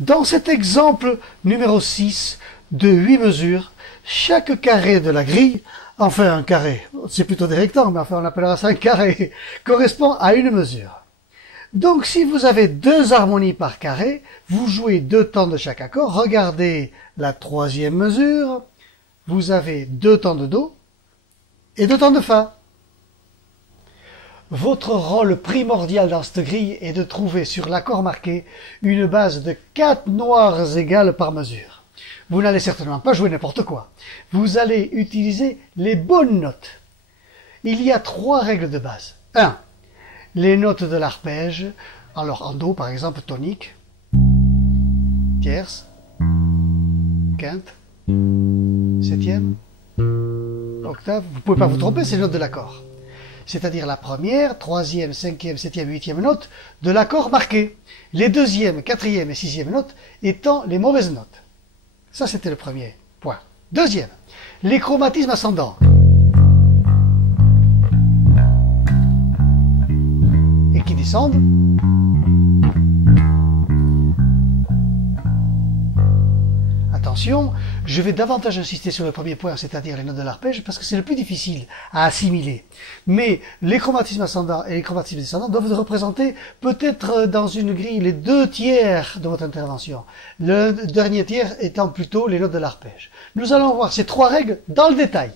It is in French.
Dans cet exemple numéro 6 de 8 mesures, chaque carré de la grille, enfin un carré, c'est plutôt des rectangles, mais enfin on appellera ça un carré, correspond à une mesure. Donc si vous avez 2 harmonies par carré, vous jouez 2 temps de chaque accord. Regardez la 3e mesure, vous avez 2 temps de Do et 2 temps de Fa. Votre rôle primordial dans cette grille est de trouver sur l'accord marqué une base de 4 noirs égales par mesure. Vous n'allez certainement pas jouer n'importe quoi. Vous allez utiliser les bonnes notes. Il y a 3 règles de base. 1. Les notes de l'arpège, alors en Do par exemple tonique, tierce, quinte, septième, octave. Vous ne pouvez pas vous tromper, c'est les notes de l'accord. C'est-à-dire la première, 3e, 5e, 7e, 8e note de l'accord marqué. Les 2e, 4e et 6e notes étant les mauvaises notes. Ça, c'était le premier point. 2e, les chromatismes ascendants. Et qui descendent. Attention, je vais davantage insister sur le premier point, c'est-à-dire les notes de l'arpège, parce que c'est le plus difficile à assimiler. Mais les chromatismes ascendants et les chromatismes descendants doivent représenter peut-être dans une grille les 2 tiers de votre intervention. Le dernier tiers étant plutôt les notes de l'arpège. Nous allons voir ces 3 règles dans le détail.